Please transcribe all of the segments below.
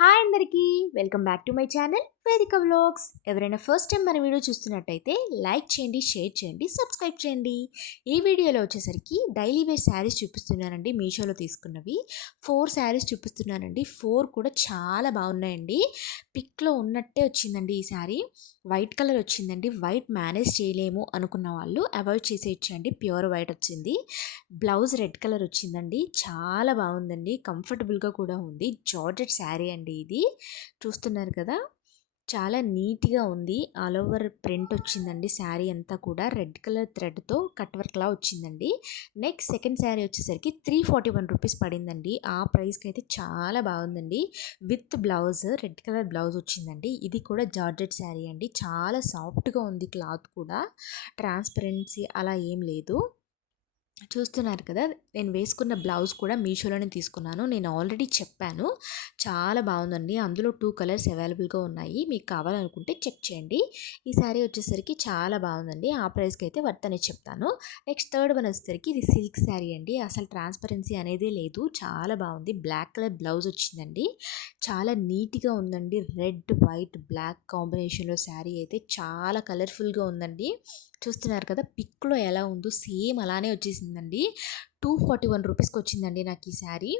Hi అందరికీ welcome back to my channel వేదిక vlogs. ఎవరైనా ఫస్ట్ టైం మన వీడియో చూస్తున్నట్టయితే లైక్ చేయండి, షేర్ చేయండి, సబ్స్క్రైబ్ చేయండి. ఈ వీడియోలో వచ్చేసరికి డైలీ వేర్ శారీస్ చూపిస్తున్నానండి. మీషోలో తీసుకున్నవి 4 శారీస్ చూపిస్తున్నానండి. 4 కూడా చాలా బాగున్నాయండి. పిక్లో ఉన్నట్టే వచ్చిందండి ఈ శారీ. వైట్ కలర్ వచ్చిందండి. వైట్ మేనేజ్ చేయలేము అనుకున్న వాళ్ళు అవాయిడ్ చేసేయచ్చండి. ప్యూర్ వైట్ వచ్చింది. బ్లౌజ్ రెడ్ కలర్ వచ్చిందండి. చాలా బాగుందండి. కంఫర్టబుల్గా కూడా ఉంది. జార్జెట్ శారీ అండి ఇది. చూస్తున్నారు కదా, చాలా నీట్గా ఉంది. ఆల్ ఓవర్ ప్రింట్ వచ్చిందండి. శారీ అంతా కూడా రెడ్ కలర్ థ్రెడ్తో కట్ వర్క్లా వచ్చిందండి. నెక్స్ట్ సెకండ్ శారీ వచ్చేసరికి 341 రూపీస్ పడిందండి. ఆ ప్రైస్కి అయితే చాలా బాగుందండి. With blouse red colour blouse వచ్చిందండి. ఇది కూడా జార్జెట్ శారీ అండి. చాలా సాఫ్ట్గా ఉంది. క్లాత్ కూడా ట్రాన్స్పరెన్సీ అలా ఏం లేదు. చూస్తున్నారు కదా, నేను వేసుకున్న బ్లౌజ్ కూడా మీషోలోనే తీసుకున్నాను. నేను ఆల్రెడీ చెప్పాను, చాలా బాగుందండి. అందులో 2 కలర్స్ అవైలబుల్గా ఉన్నాయి. మీకు కావాలనుకుంటే చెక్ చేయండి. ఈ శారీ వచ్చేసరికి చాలా బాగుందండి. ఆ ప్రైస్కి అయితే వర్త్ అనేది చెప్తాను. నెక్స్ట్ థర్డ్ వన్ వచ్చేసరికి ఇది సిల్క్ శారీ అండి. అసలు ట్రాన్స్పరెన్సీ అనేదే లేదు. చాలా బాగుంది. బ్లాక్ కలర్ బ్లౌజ్ వచ్చిందండి. చాలా నీట్గా ఉందండి. రెడ్ వైట్ బ్లాక్ కాంబినేషన్లో శారీ అయితే చాలా కలర్ఫుల్గా ఉందండి. చూస్తున్నారు కదా, పిక్లో ఎలా ఉందో సేమ్ అలానే వచ్చేసిందండి. 241 రూపీస్కి వచ్చిందండి నాకు ఈ శారీ.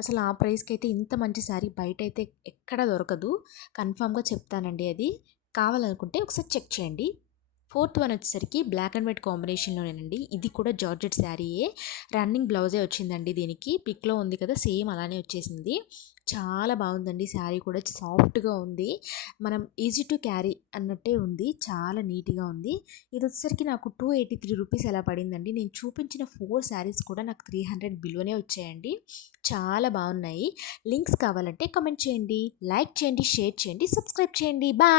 అసలు ఆ ప్రైస్కి అయితే ఇంత మంచి శారీ బయట అయితే ఎక్కడ దొరకదు. కన్ఫామ్గా చెప్తానండి. అది కావాలనుకుంటే ఒకసారి చెక్ చేయండి. ఫోర్త్ వన్ వచ్చేసరికి బ్లాక్ అండ్ వైట్ కాంబినేషన్లోనేనండి. ఇది కూడా జార్జెట్ శారీయే. రన్నింగ్ బ్లౌజే వచ్చిందండి దీనికి. పిక్లో ఉంది కదా, సేమ్ అలానే వచ్చేసింది. చాలా బాగుందండి. శారీ కూడా సాఫ్ట్గా ఉంది. మనం ఈజీ టు క్యారీ అన్నట్టే ఉంది. చాలా నీట్గా ఉంది. ఇది వచ్చేసరికి నాకు 283 రూపీస్ ఎలా పడిందండి. నేను చూపించిన 4 శారీస్ కూడా నాకు 300 బిలోనే వచ్చాయండి. చాలా బాగున్నాయి. లింక్స్ కావాలంటే కమెంట్ చేయండి, లైక్ చేయండి, షేర్ చేయండి, సబ్స్క్రైబ్ చేయండి. బాయ్.